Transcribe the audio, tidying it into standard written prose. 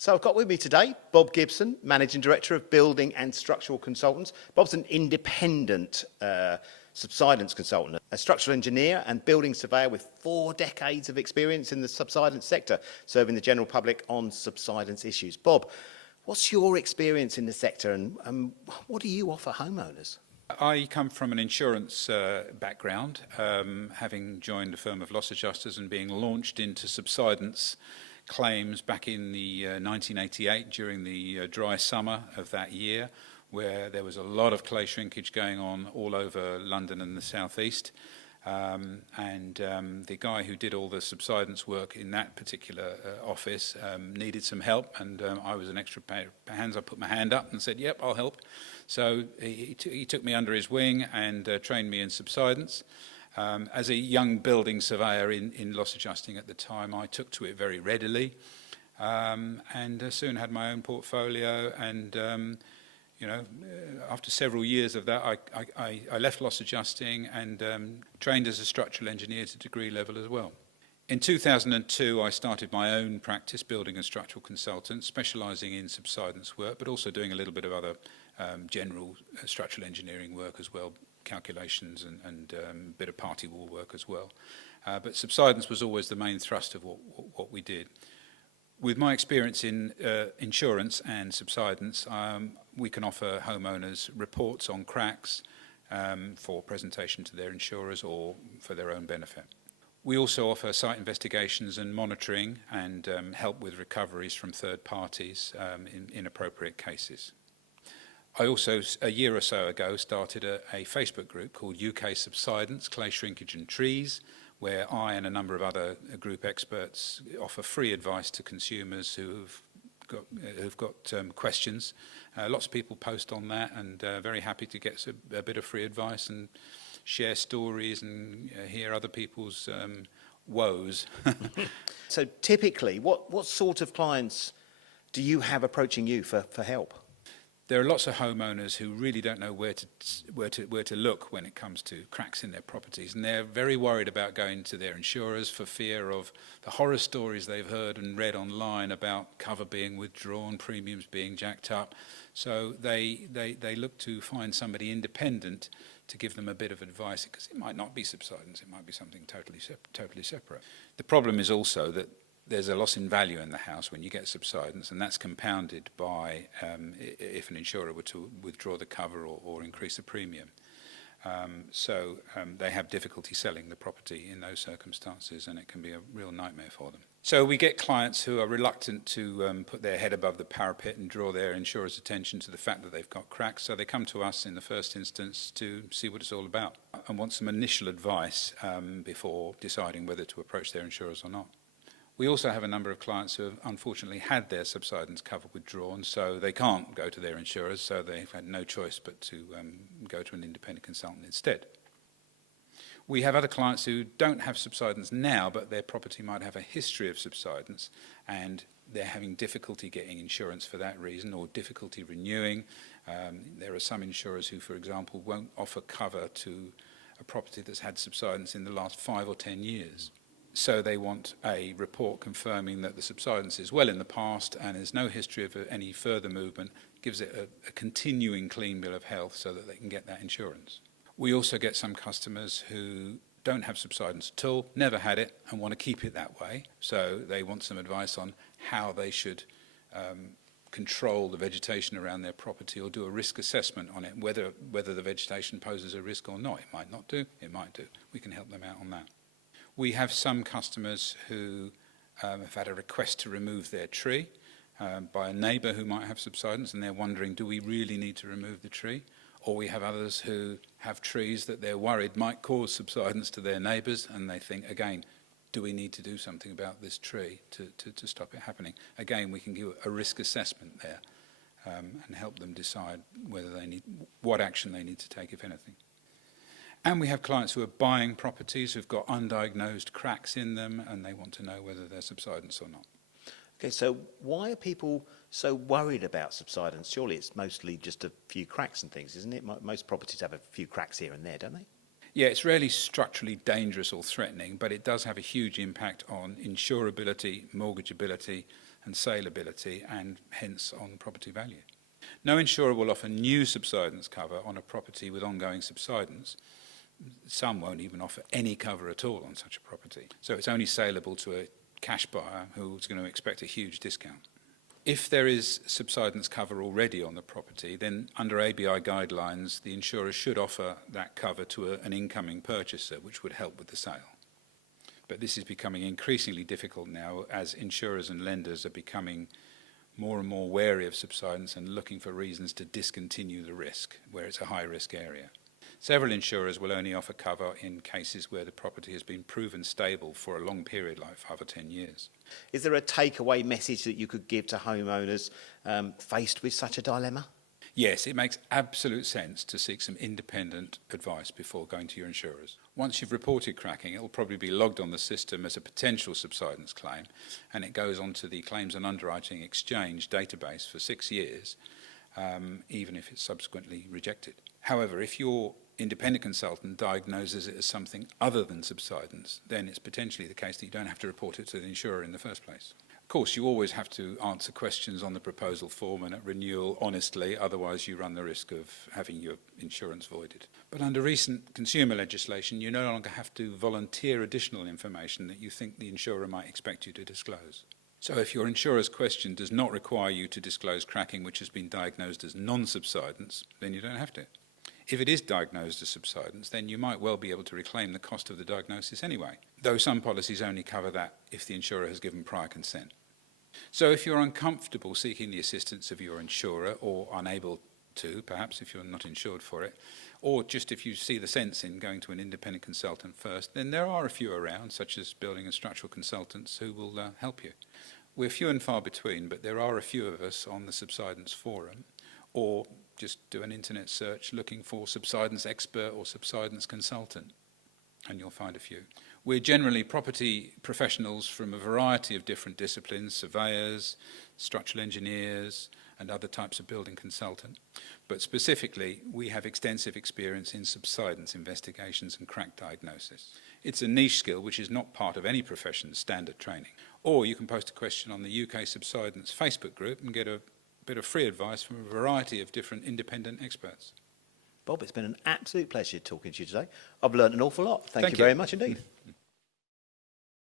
So I've got with me today Bob Gibson, Managing Director of Building and Structural Consultants. Bob's an independent subsidence consultant, a structural engineer and building surveyor with 4 decades of experience in the subsidence sector, serving the general public on subsidence issues. Bob, what's your experience in the sector and what do you offer homeowners? I come from an insurance background, having joined a firm of loss adjusters and being launched into subsidence claims back in the 1988 during the dry summer of that year, where there was a lot of clay shrinkage going on all over London and the southeast. The guy who did all the subsidence work in that particular office needed some help, and I was an extra pair of hands. I put my hand up and said, yep, I'll help. So he took me under his wing and trained me in subsidence. As a young building surveyor in loss adjusting at the time, I took to it very readily, and soon had my own portfolio. And after several years of that, I left loss adjusting and trained as a structural engineer to degree level as well. In 2002, I started my own practice, building and structural consultant, specialising in subsidence work, but also doing a little bit of other general structural engineering work as well, calculations and a bit of party wall work as well. But subsidence was always the main thrust of what we did. With my experience in insurance and subsidence, we can offer homeowners reports on cracks for presentation to their insurers or for their own benefit. We also offer site investigations and monitoring and help with recoveries from third parties in appropriate cases. I also, a year or so ago, started a Facebook group called UK Subsidence, Clay Shrinkage and Trees, where I and a number of other group experts offer free advice to consumers who've got questions. Lots of people post on that, and very happy to get a bit of free advice and share stories and hear other people's woes. So typically, what sort of clients do you have approaching you for help? There are lots of homeowners who really don't know where to look when it comes to cracks in their properties, and they're very worried about going to their insurers for fear of the horror stories they've heard and read online about cover being withdrawn, premiums being jacked up. So they look to find somebody independent to give them a bit of advice, because it might not be subsidence, it might be something totally separate. The problem is also that there's a loss in value in the house when you get subsidence, and that's compounded by if an insurer were to withdraw the cover or increase the premium. So they have difficulty selling the property in those circumstances, and it can be a real nightmare for them. So we get clients who are reluctant to put their head above the parapet and draw their insurer's attention to the fact that they've got cracks. So they come to us in the first instance to see what it's all about and want some initial advice before deciding whether to approach their insurers or not. We also have a number of clients who have unfortunately had their subsidence cover withdrawn, so they can't go to their insurers, so they've had no choice but to go to an independent consultant instead. We have other clients who don't have subsidence now, but their property might have a history of subsidence, and they're having difficulty getting insurance for that reason, or difficulty renewing. There are some insurers who, for example, won't offer cover to a property that's had subsidence in the last 5 or 10 years. So they want a report confirming that the subsidence is well in the past and there's no history of any further movement, gives it a continuing clean bill of health so that they can get that insurance. We also get some customers who don't have subsidence at all, never had it, and want to keep it that way. So they want some advice on how they should control the vegetation around their property or do a risk assessment on it, whether the vegetation poses a risk or not. It might not do, it might do. We can help them out on that. We have some customers who have had a request to remove their tree by a neighbour who might have subsidence, and they're wondering, do we really need to remove the tree? Or we have others who have trees that they're worried might cause subsidence to their neighbours, and they think, again, do we need to do something about this tree to stop it happening? Again, we can give a risk assessment there and help them decide what action they need to take, if anything. And we have clients who are buying properties who've got undiagnosed cracks in them, and they want to know whether they're subsidence or not. Okay, so why are people so worried about subsidence? Surely it's mostly just a few cracks and things, isn't it? Most properties have a few cracks here and there, don't they? Yeah, it's rarely structurally dangerous or threatening, but it does have a huge impact on insurability, mortgageability, and saleability and hence on property value. No insurer will offer new subsidence cover on a property with ongoing subsidence. Some won't even offer any cover at all on such a property. So it's only saleable to a cash buyer who's going to expect a huge discount. If there is subsidence cover already on the property, then under ABI guidelines, the insurer should offer that cover to an incoming purchaser, which would help with the sale. But this is becoming increasingly difficult now as insurers and lenders are becoming more and more wary of subsidence and looking for reasons to discontinue the risk where it's a high-risk area. Several insurers will only offer cover in cases where the property has been proven stable for a long period, like 5 or 10 years. Is there a takeaway message that you could give to homeowners faced with such a dilemma? Yes, it makes absolute sense to seek some independent advice before going to your insurers. Once you've reported cracking, it will probably be logged on the system as a potential subsidence claim, and it goes onto the Claims and Underwriting Exchange database for 6 years, even if it's subsequently rejected. However, if your independent consultant diagnoses it as something other than subsidence, then it's potentially the case that you don't have to report it to the insurer in the first place. Of course, you always have to answer questions on the proposal form and at renewal honestly, otherwise you run the risk of having your insurance voided. But under recent consumer legislation, you no longer have to volunteer additional information that you think the insurer might expect you to disclose. So if your insurer's question does not require you to disclose cracking which has been diagnosed as non-subsidence, then you don't have to. If it is diagnosed as subsidence, then you might well be able to reclaim the cost of the diagnosis anyway, though some policies only cover that if the insurer has given prior consent. So if you're uncomfortable seeking the assistance of your insurer, or unable to, perhaps if you're not insured for it, or just if you see the sense in going to an independent consultant first, then there are a few around, such as building and structural consultants, who will help you. We're few and far between, but there are a few of us on the Subsidence Forum, or just do an internet search looking for subsidence expert or subsidence consultant, and you'll find a few. We're generally property professionals from a variety of different disciplines, surveyors, structural engineers, and other types of building consultant. But specifically, we have extensive experience in subsidence investigations and crack diagnosis. It's a niche skill which is not part of any profession's standard training. Or you can post a question on the UK Subsidence Facebook group and get a bit of free advice from a variety of different independent experts. Bob, it's been an absolute pleasure talking to you today. I've learned an awful lot. Thank you very much indeed.